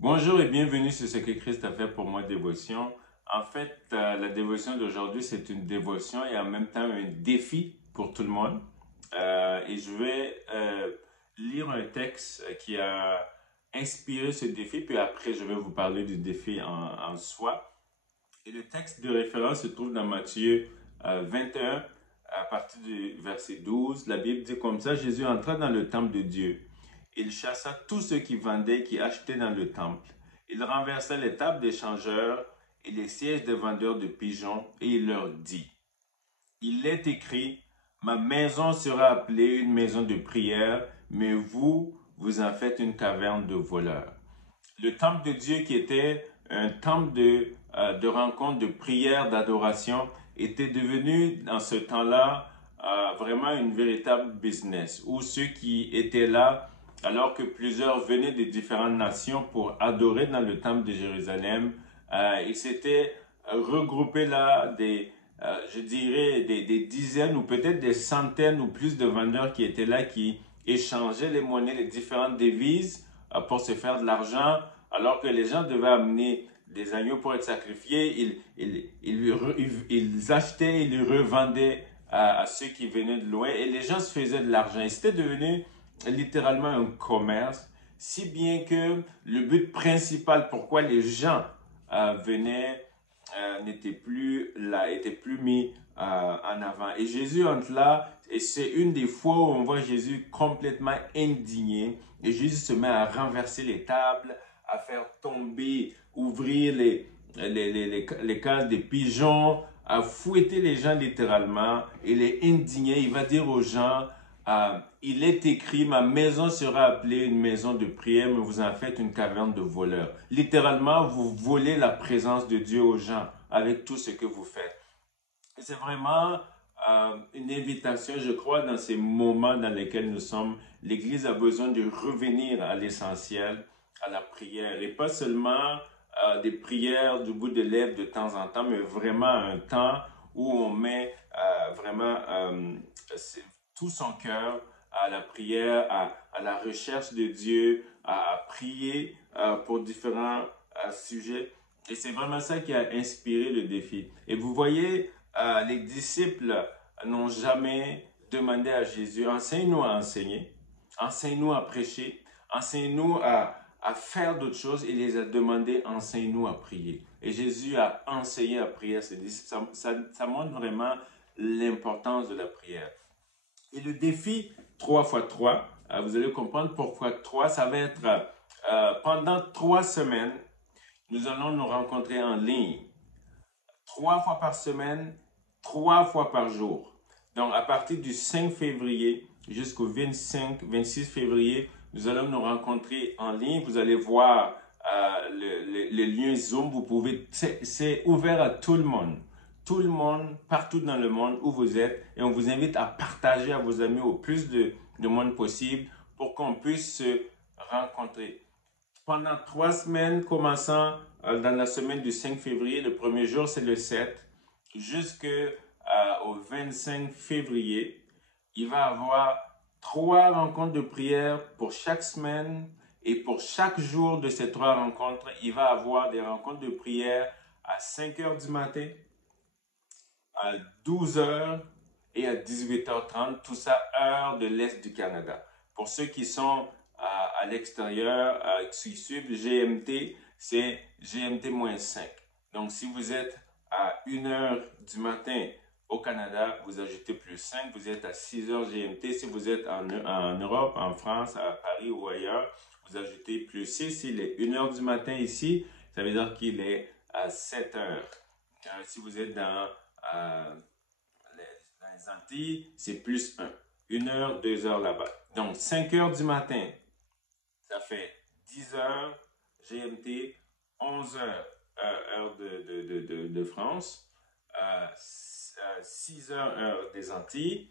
Bonjour et bienvenue sur ce que Christ a fait pour moi, dévotion. En fait, la dévotion d'aujourd'hui, c'est une dévotion et en même temps un défi pour tout le monde. Et je vais lire un texte qui a inspiré ce défi, puis après, je vais vous parler du défi en soi. Et le texte de référence se trouve dans Matthieu 21, à partir du verset 12. La Bible dit comme ça, Jésus entra dans le temple de Dieu. Il chassa tous ceux qui vendaient et qui achetaient dans le temple. Il renversa les tables des changeurs et les sièges des vendeurs de pigeons, et il leur dit, il est écrit, ma maison sera appelée une maison de prière, mais vous, vous en faites une caverne de voleurs. Le temple de Dieu qui était un temple de rencontre, de prière, d'adoration, était devenu dans ce temps-là vraiment une véritable business où ceux qui étaient là, alors que plusieurs venaient de différentes nations pour adorer dans le temple de Jérusalem, ils s'étaient regroupés là je dirais des dizaines ou peut-être des centaines ou plus de vendeurs qui étaient là, qui échangeaient les monnaies, les différentes devises pour se faire de l'argent, alors que les gens devaient amener des agneaux pour être sacrifiés. Ils achetaient et les revendaient à ceux qui venaient de loin, et les gens se faisaient de l'argent. Et c'était devenu littéralement un commerce, si bien que le but principal pourquoi les gens venaient n'était plus là, était plus mis en avant. Et Jésus entre là, et c'est une des fois où on voit Jésus complètement indigné. Et Jésus se met à renverser les tables, à faire tomber, ouvrir les cages des pigeons, à fouetter les gens littéralement. Il est indigné. Il va dire aux gens, il est écrit, ma maison sera appelée une maison de prière, mais vous en faites une caverne de voleurs. Littéralement, vous volez la présence de Dieu aux gens avec tout ce que vous faites. C'est vraiment une invitation, je crois, dans ces moments dans lesquels nous sommes. L'Église a besoin de revenir à l'essentiel, à la prière, et pas seulement des prières du bout de lèvres de temps en temps, mais vraiment un temps où on met vraiment tout son cœur à la prière, à la recherche de Dieu, à prier pour différents sujets. Et c'est vraiment ça qui a inspiré le défi. Et vous voyez, les disciples n'ont jamais demandé à Jésus, enseigne-nous à enseigner, enseigne-nous à prêcher, enseigne-nous à faire d'autres choses. Il les a demandé, enseigne-nous à prier. Et Jésus a enseigné à prier à ses disciples. Ça montre vraiment l'importance de la prière. Et le défi 3 x 3, vous allez comprendre pourquoi 3, ça va être pendant 3 semaines, nous allons nous rencontrer en ligne 3 fois par semaine, 3 fois par jour. Donc, à partir du 5 février jusqu'au 26 février, nous allons nous rencontrer en ligne. Vous allez voir le lien Zoom. Vous pouvez, c'est ouvert à tout le monde. Tout le monde, partout dans le monde où vous êtes. Et on vous invite à partager à vos amis au plus de monde possible pour qu'on puisse se rencontrer pendant 3 semaines, commençant dans la semaine du 5 février. Le premier jour, c'est le 7, jusqu'au 25 février. Il va y avoir 3 rencontres de prière pour chaque semaine. Et pour chaque jour de ces 3 rencontres, il va y avoir des rencontres de prière à 5 heures du matin, à 12 heures et à 18h30, tout ça heure de l'Est du Canada. Pour ceux qui sont à l'extérieur, qui suivent GMT, c'est GMT-5. Donc, si vous êtes à 1 heure du matin au Canada, vous ajoutez plus 5, vous êtes à 6 heures GMT. Si vous êtes en Europe, en France, à Paris ou ailleurs, vous ajoutez plus 6. Il est 1 heure du matin ici, ça veut dire qu'il est à 7 heures. Si vous êtes dans les Antilles, c'est plus 1. 1 heure, 2 heures là-bas. Donc, 5 heures du matin, ça fait 10 heures GMT, 11 heures heure de France, 6 heures heure des Antilles,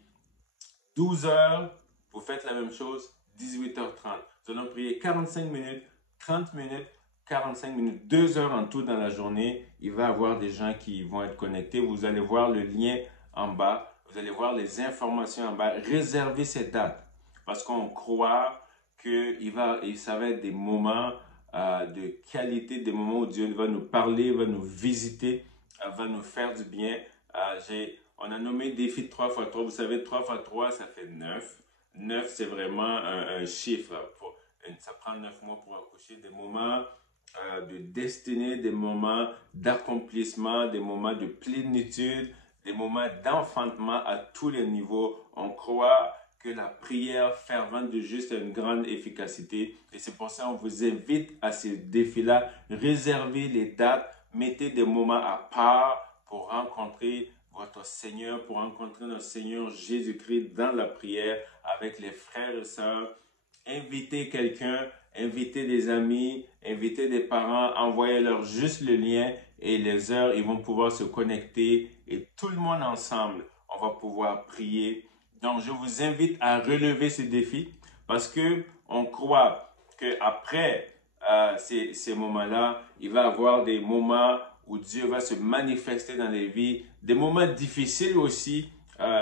12 heures, vous faites la même chose, 18h30. Nous allons prier 45 minutes, 30 minutes, 45 minutes, 2 heures en tout dans la journée. Il va y avoir des gens qui vont être connectés. Vous allez voir le lien en bas. Vous allez voir les informations en bas. Réservez ces dates parce qu'on croit que ça va être des moments de qualité, des moments où Dieu va nous parler, va nous visiter, va nous faire du bien. On a nommé défi 3x3. Vous savez, 3x3, ça fait 9. 9, c'est vraiment un chiffre. Ça prend 9 mois pour accoucher. Des moments de destinée, des moments d'accomplissement, des moments de plénitude, des moments d'enfantement à tous les niveaux. On croit que la prière fervente de juste a une grande efficacité. Et c'est pour ça qu'on vous invite à ces défis-là. Réservez les dates, mettez des moments à part pour rencontrer votre Seigneur, pour rencontrer notre Seigneur Jésus-Christ dans la prière avec les frères et sœurs. Invitez quelqu'un, invitez des amis, invitez des parents, envoyez-leur juste le lien et les heures, ils vont pouvoir se connecter et tout le monde ensemble, on va pouvoir prier. Donc, je vous invite à relever ce défi parce que on croit qu'après ces moments-là, il va y avoir des moments où Dieu va se manifester dans les vies. Des moments difficiles aussi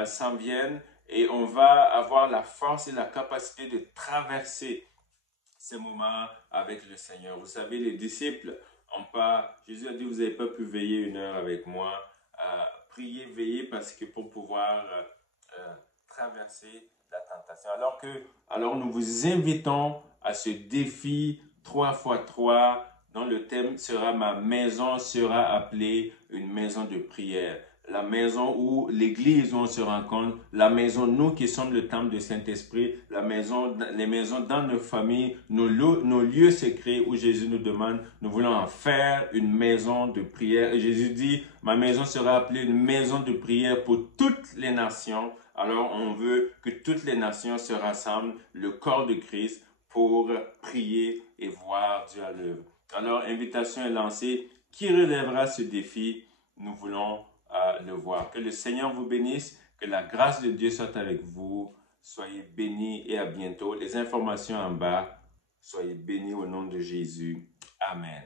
s'en viennent et on va avoir la force et la capacité de traverser ces moments avec le Seigneur. Vous savez, les disciples ont pas... Jésus a dit, vous n'avez pas pu veiller une heure avec moi. Priez, veillez parce que pour pouvoir traverser la tentation. Alors nous vous invitons à ce défi 3x3 dont le thème sera ma maison sera appelée une maison de prière. La maison où l'église où on se rencontre, la maison nous qui sommes le temple du Saint-Esprit, les maisons dans nos familles, nos lieux secrets où Jésus nous demande, nous voulons en faire une maison de prière. Et Jésus dit, ma maison sera appelée une maison de prière pour toutes les nations. Alors on veut que toutes les nations se rassemblent, le corps de Christ, pour prier et voir Dieu à l'œuvre. Alors, invitation est lancée. Qui relèvera ce défi? Nous voulons le voir. Que le Seigneur vous bénisse, que la grâce de Dieu soit avec vous. Soyez bénis et à bientôt. Les informations en bas. Soyez bénis au nom de Jésus. Amen.